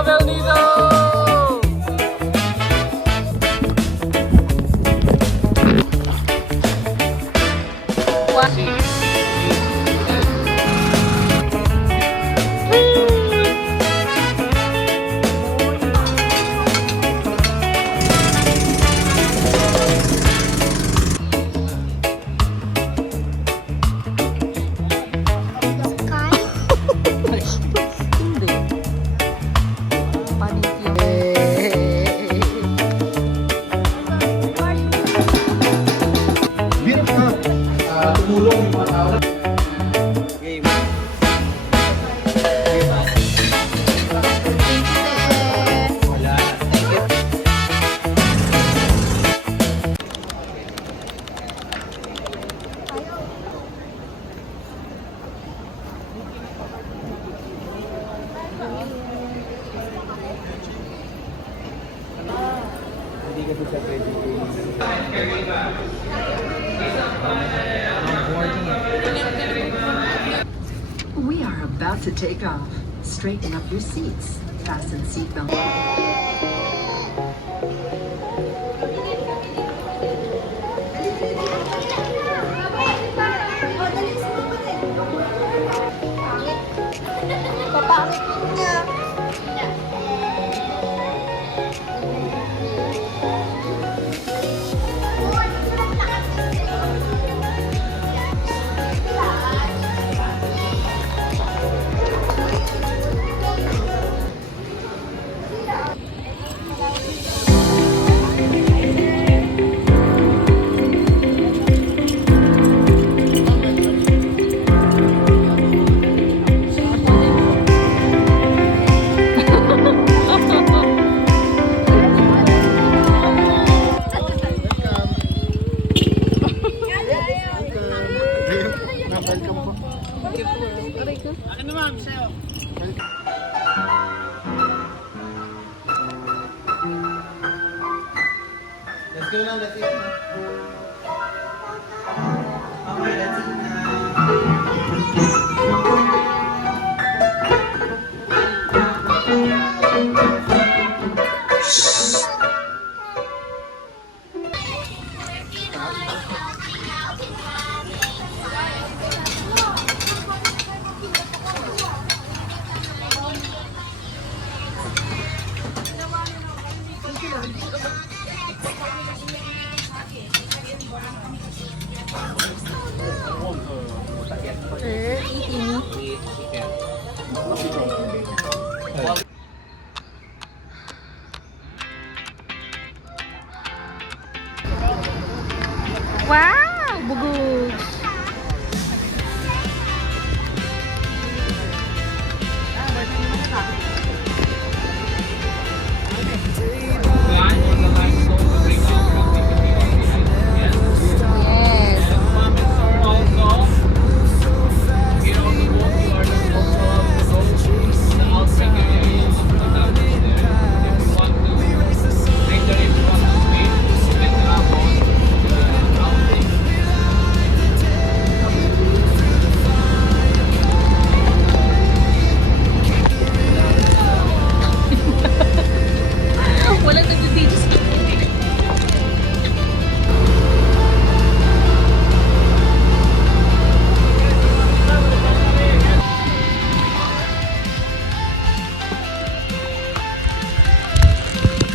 Travel Nido! Tumulong yung mga tao. Game. Wala. Thank you. Hindi ka siya pwede. We are about to take off. Straighten up your seats. Fasten seatbelt. Akin na ma'am, sa'yo. Let's go na, let's eat. Okay, let's eat na. Wow! Bugog! Walang nag-video sa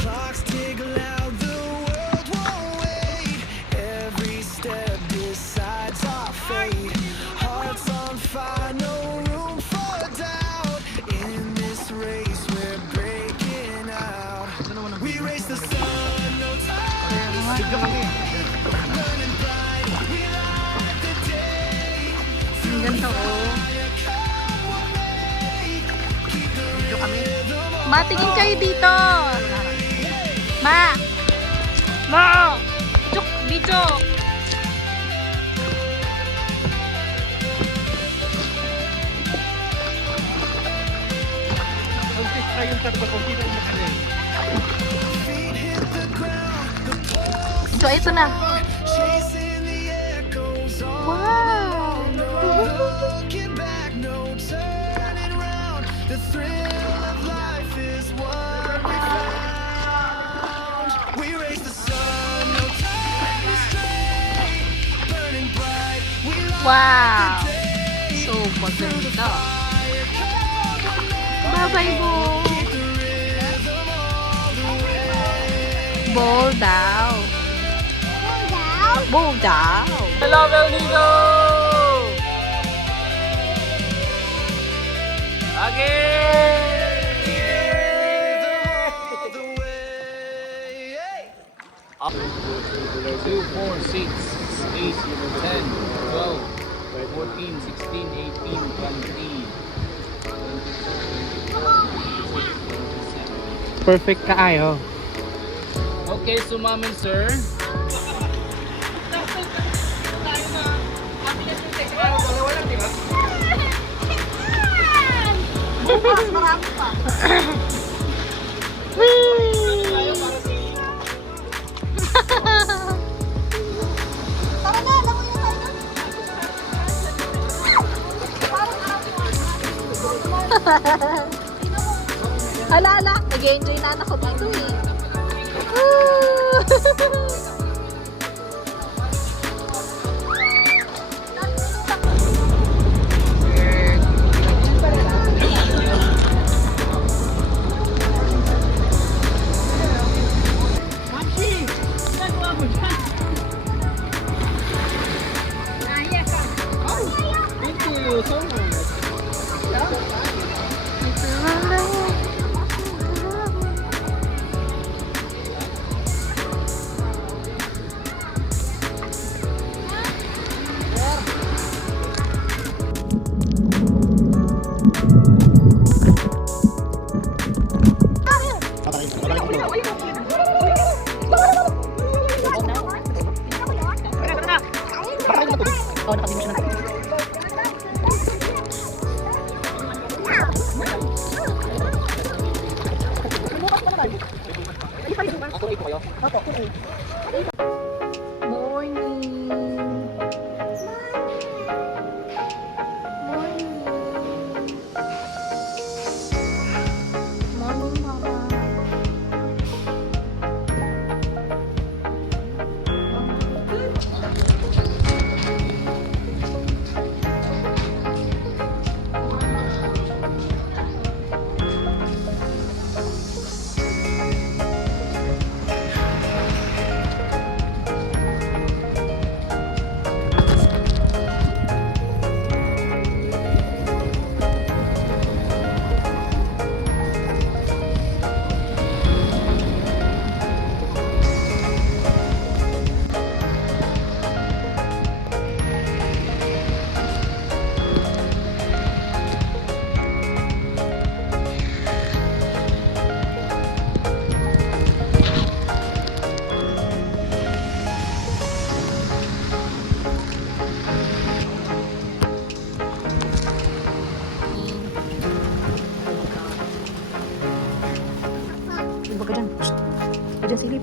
Clocks tickle out, the world won't wait. Every step decides our fate. Hearts on fire, no room for doubt. In this race, we're breaking out. We race the sun, no time to stay. Burning bright, we light the day. Through Ganda ko. fire, come what may. Keep the rhythm on. Ma, tingin kayo dito! Ma! Ma! Chuk! Video! Mag-fish try yung tatlo kung sino yung makalim. So, ito na. Chasing the echoes on. Wow! Looking back, no turning round. The thrill of life is Wow! So, maganda. Bye-bye, Bo! Bowl daw. Bowl daw. Hello, Belnido! Two, 4, 6, 8, 10, 12, 14, 16, 18, 20. Perfect kaayo. Okay, sumamin, sir. Ala, nag-enjoy na anak ko dito eh. Thank you so much. Iba ka dyan. Shh. Ka dyan, silip.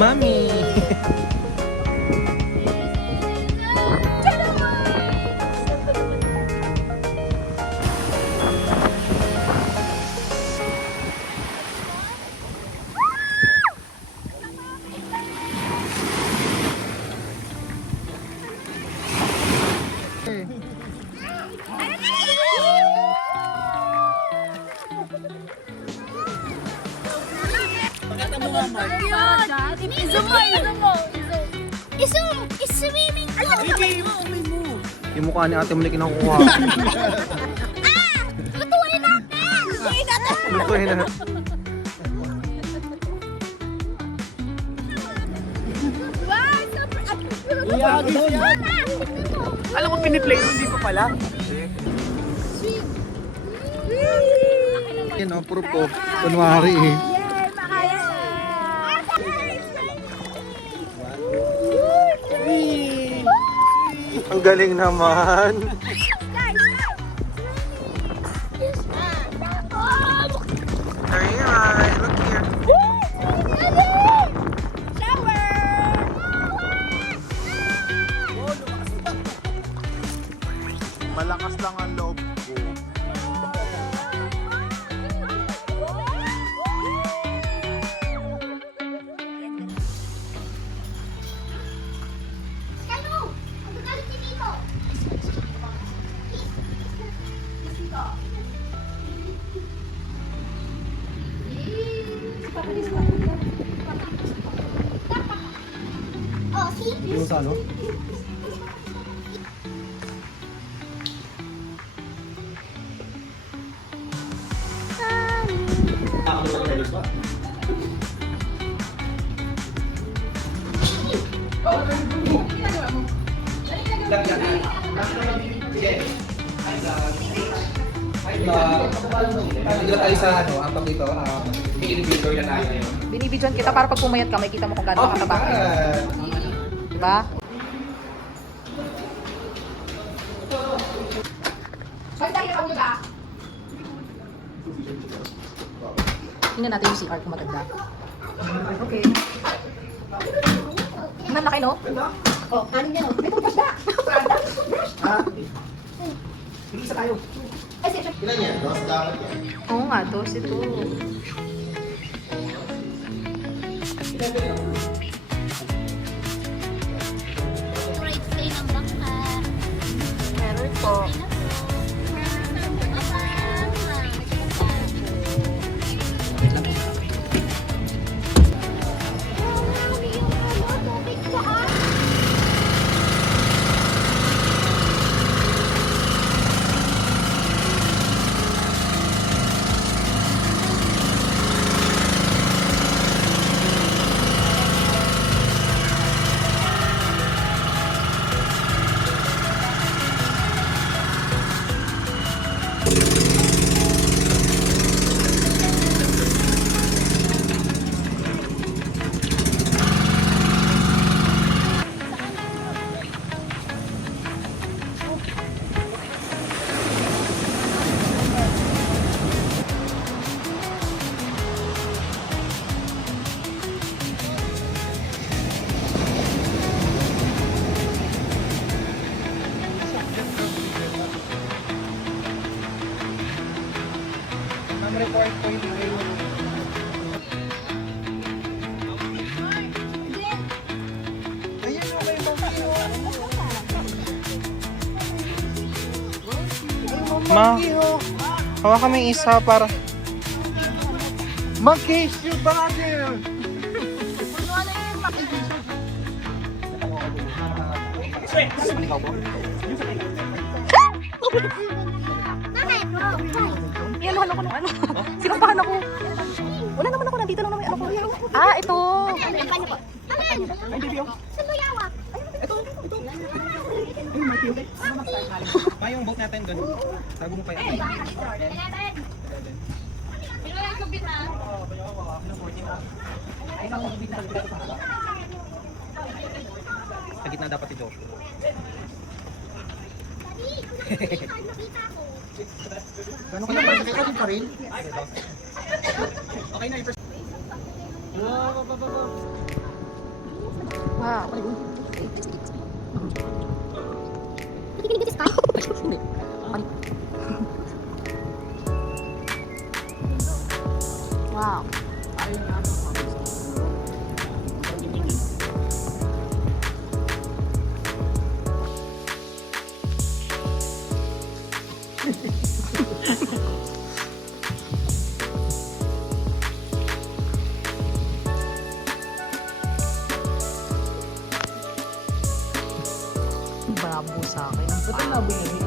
Mami! Is-swimming po! Yung mukha ni ate mo na kinukuha. Lutuin natin! Lutuin na. Wow! Alam mo, piniplay mo, hindi pa pala. Yan o, puro po. Kunwari eh. Ang galing naman. Alright, look here. Malakas lang ang loob ko. Yung sa ano? Dito tayo sa ano, ang pag dito, elevator na tayo ngayon. Binibidyon kita para pag pumayat ka, makita mo kung gaano kakataba. Diba? Tingnan natin yung CR kung maganda. Okay. Tingnan na kayo, no? Oh, kanin yan, no? May pagpas na! Isa tayo. Ilan yan? Dos dapat yan. Oo nga, dos ito. Right stay ng bangka. Meron po. Report ko yung ayun na kayo Ma, hawa kami isa para mag-case yung brother. Yan, ano ko nung ano. Sinumpahan ako. Wala naman ako, nandito lang naman ano ko. Ah, ito. Ma, yung boat natin doon. Tago mo pa yan. Sa gitna dapat si Joshua. Gano'n ka naman? Record pa rin? Okay na, Wow. Wow. Bravo sa akin. Ba't ang nabili?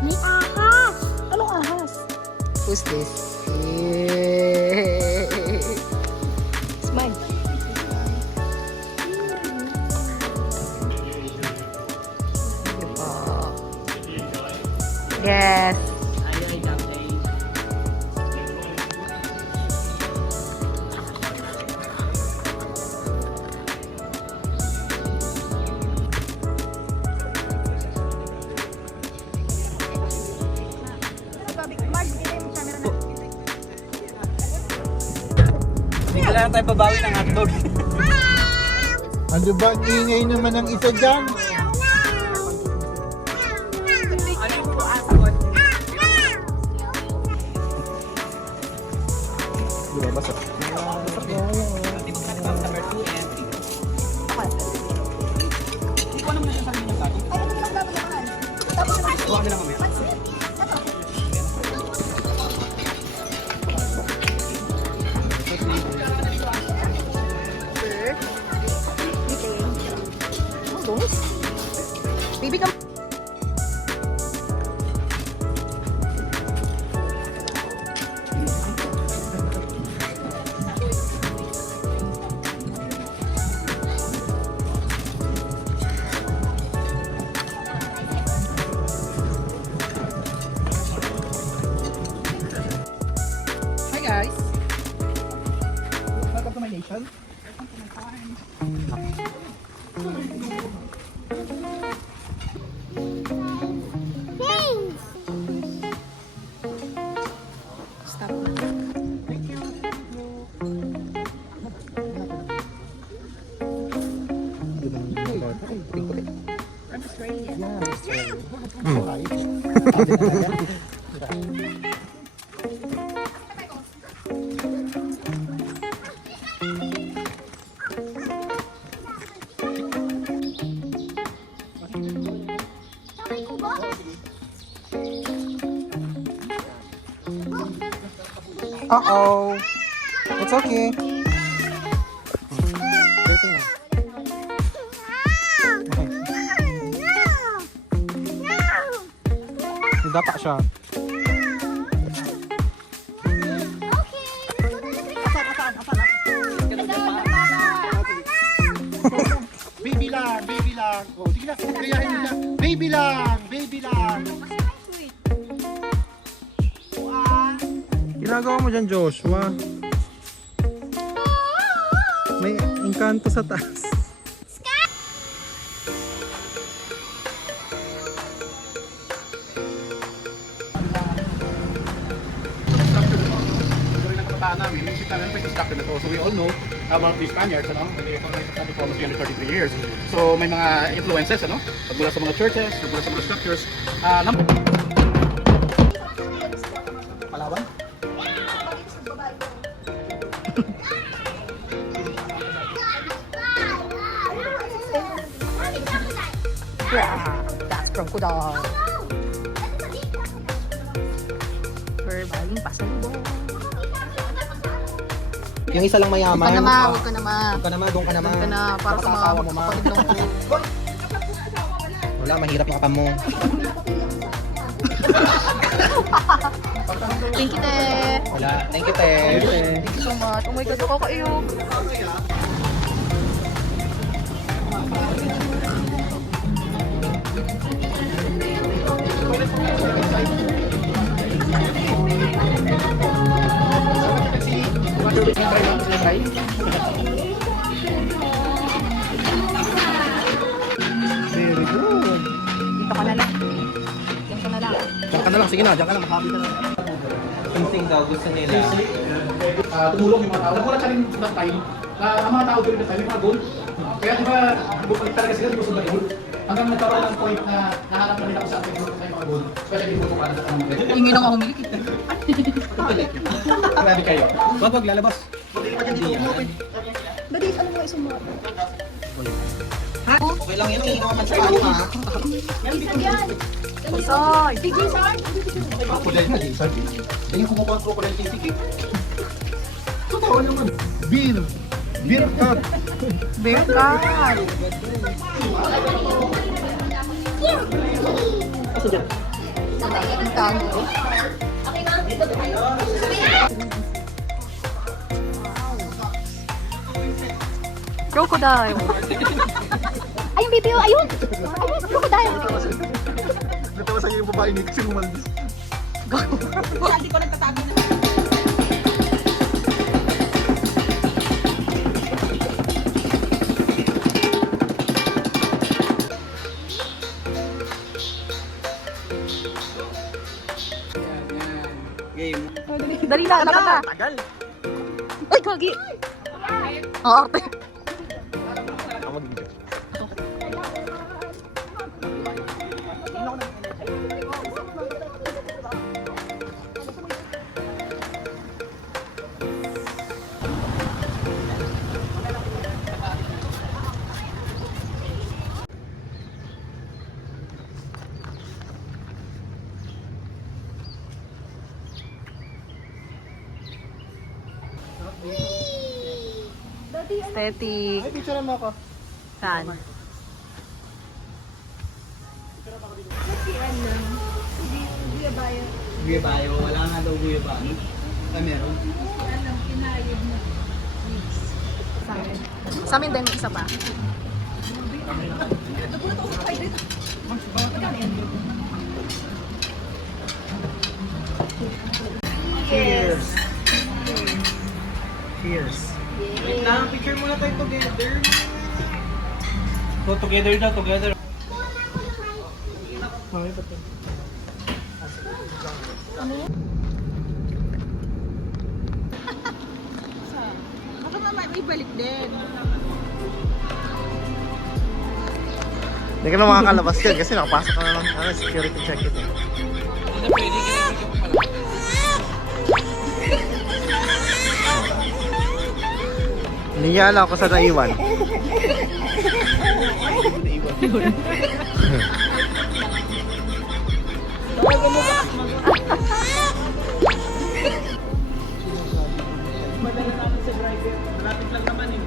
May ahas! Anong ahas? Who's this? Smile. Yes. Ay, Dapay. Hindi lang tayo babawi ng hotdog. Ano ba, ang ingay naman ng isa dyan? Baby ka. Hi guys! Welcome to my nation. Uh-oh. It's okay. Dapa siya. Baby lang, baby lang. Oh, sige na, gayahin mo na. Baby lang, baby lang. Ginagawa mo dyan, Joshua. May engkanto sa taas. So we all know about the Spaniards, ano? They established for almost 333 years. So may mga influences, ano? Mula sa mga churches, mula sa mga structures. Palawan? That's crocodile. We're buying pasalubong. Yung isa lang mayaman. Huwag ka na ma, huwag ka na ma. Huwag ka na ma, doon ka na ma. Huwag ka na, para sa mga mo ma. kapatid lang po. Wala, mahirap yung apam mo. Thank you, te. Wala, thank you, te. Thank you so much. Oh my God, nakakaiyog. Very good. Dito ka na lang. Diyan ka na lang. Diyan ka na lang, sige na, diyan ka na, makabi ka na. Something daw gusto nila. Tumulong yung mga tao. Wala ka rin that time. Ang mga tao during that time, may mga goal. Kaya di ba, bukod talaga sila, gusto na goal. Hanggang nagkaroon ng point na nahanap na nila kung saan may mga goal. Especially kung para sa mga goal. Hingi na nga humilik. Grabe kayo. Wag, lalabas. Badis, ano mo isumot? Okay lang yun, hindi naman sa ano ha. Soy! Sige, Soy! Crocodile na lizard. Hindi kumukuha ang crocodile sisig eh. Totoo naman. Beer. Beer cut. Bear cat! Ang tango. Crocodile! Ayun, baby, ayun! Ayun, crocodile! Natawa sa iyo yung babae ni kasi Romualdez. Hindi ko nagtatabi na. Game. Dali na, lakad na. Tagal. Ay, kagi. Ang arte. Aesthetic. Ay, picture mo ako. Saan? Guya bayo. Wala nga daw guya bayo. Ah, meron. Sa amin din, may isa pa. Cheers. Cheers. Wait lang, picture muna tayo together. So, together daw, together. Baka mamaya may balik din. Hindi ka na makakalabas yan kasi nakapasok ka na lang. Security check it eh. Hindi na pwede ka na video pa pala. Hindi niya alam kung saan naiwan. Madala natin sa driver. Malapit lang naman eh.